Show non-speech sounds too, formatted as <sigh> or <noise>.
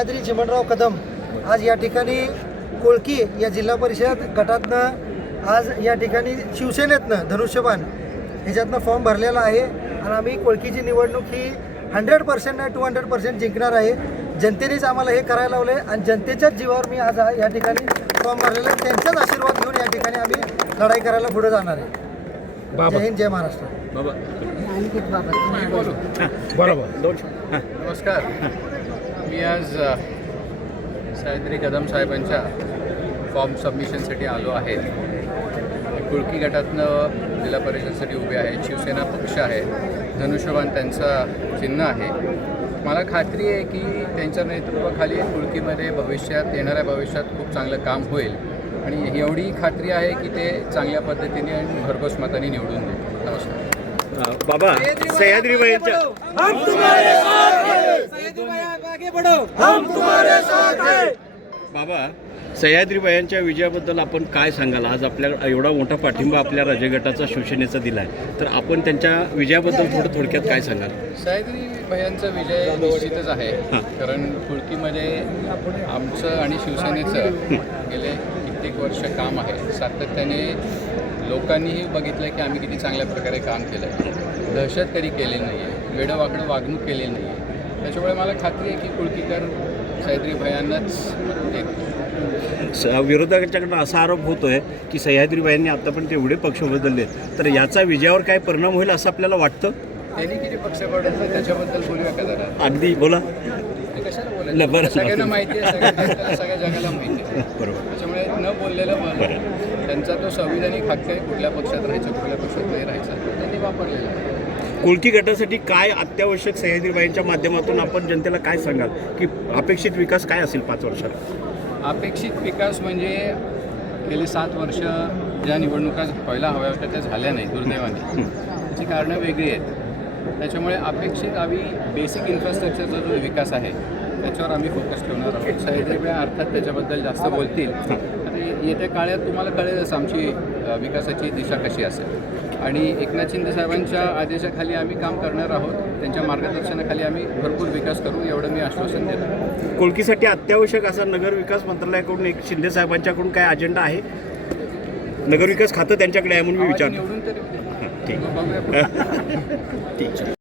सह्याद्री चिमणराव कदम. आज या ठिकाणी कोळकी या जिल्हा परिषद गटातनं आज या ठिकाणी शिवसेनेतनं धनुष्यबाण ह्याच्यातनं फॉर्म भरलेला आहे. आणि आम्ही कोळकीची निवडणूक ही हंड्रेड पर्सेंट नाही टू हंड्रेड पर्सेंट जिंकणार आहे. जनतेनेच आम्हाला हे करायला लावले आणि जनतेच्याच जीवावर मी आज या ठिकाणी फॉर्म भरलेला आहे. त्यांचाच आशीर्वाद घेऊन या ठिकाणी आम्ही लढाई करायला पुढे जाणार आहे. जय हिंद जय महाराष्ट्र. बरोबर. नमस्कार. मी आज सावित्री कदम साहेबांच्या फॉर्म सबमिशनसाठी आलो आहे. कुळकी गटातनं जिल्हा परिषदसाठी उभे आहे शिवसेना पक्ष आहे धनुष्यबाण त्यांचा चिन्ह आहे. मला खात्री आहे की त्यांच्या नेतृत्वाखाली कुळकीमध्ये भविष्यात येणाऱ्या भविष्यात खूप चांगलं काम होईल. आणि एवढी खात्री आहे की ते चांगल्या पद्धतीने आणि भरघोस मताने निवडून देईल नमस्कार. बाबा सह्याद्री यांच्या बाबा सह्याद्री यांच्या विजयाबद्दल आपण काय सांगाल? आज आपल्याला एवढा मोठा पाठिंबा आपल्या राजगटाचा शिवसेनेचा दिला आहे तर आपण त्यांच्या विजयाबद्दल थोडं थोडक्यात काय सांगाल? सह्याद्री भयांचा विजय निश्चितच आहे. हां. कारण कुळकीमध्ये आमचं आणि शिवसेनेचं गेले कित्येक वर्ष काम आहे. सातत्याने लोकांनीही बघितलं की आम्ही किती चांगल्या प्रकारे काम केलं आहे दहशत कधी केलेली नाही आहे वेडंवाकडं वागणूक केलेली नाही आहे त्याच्यामुळे मला खात्री आहे की कुळकीकर सह्याद्री भयांनाच विरोधकांच्याकडनं असा आरोप होतोय की सह्याद्री यांनी आतापर्यंत एवढे पक्ष बदलले तर याचा विजयावर काय परिणाम होईल असं आपल्याला वाटतं? त्यांनी किती पक्ष पडलं त्याच्याबद्दल बोलूया का जरा? अगदी बोला. कशाला बरं. बोलायचं सगळ्यांना माहिती आहे सगळ्या जगाला माहिती आहे. <laughs> बरोबर. बोललेलं बरं त्यांचा तो संविधानिक हक्क आहे कुठल्या पक्षात राहायचं कुठल्या पक्षात नाही राहायचं त्यांनी वापरलेला आहे. कुळकी गटासाठी काय अत्यावश्यक सह्याद्रीबाईंच्या माध्यमातून आपण जनतेला काय सांगाल? की अपेक्षित विकास काय असेल पाच वर्षात? अपेक्षित विकास म्हणजे गेली सात वर्ष ज्या निवडणुका व्हायला हव्या होत्या त्या झाल्या नाही दुर्दैवाने. त्याची कारणं वेगळी आहेत. त्याच्यामुळे अपेक्षित आम्ही बेसिक इन्फ्रास्ट्रक्चरचा जो विकास आहे त्याच्यावर आम्ही फोकस ठेवणार आहोत. सह्याद्रीबाई अर्थात त्याच्याबद्दल जास्त बोलतील. आता येत्या काळात तुम्हाला कळेलच आमची विकासाची दिशा कशी असेल. आणि एकनाथ शिंदे साहेबांच्या आदेशाखाली आम्ही काम करणार आहोत. त्यांच्या मार्गदर्शनाखाली आम्ही भरपूर विकास करू एवढं मी आश्वासन देतो. कोळकीसाठी अत्यावश्यक असा नगर विकास मंत्रालयाकडून एक शिंदे साहेबांच्याकडून काय अजेंडा आहे? नगर विकास खातं त्यांच्याकडे आहे म्हणून मी विचारतो. निवडून तरी. ठीक. <laughs>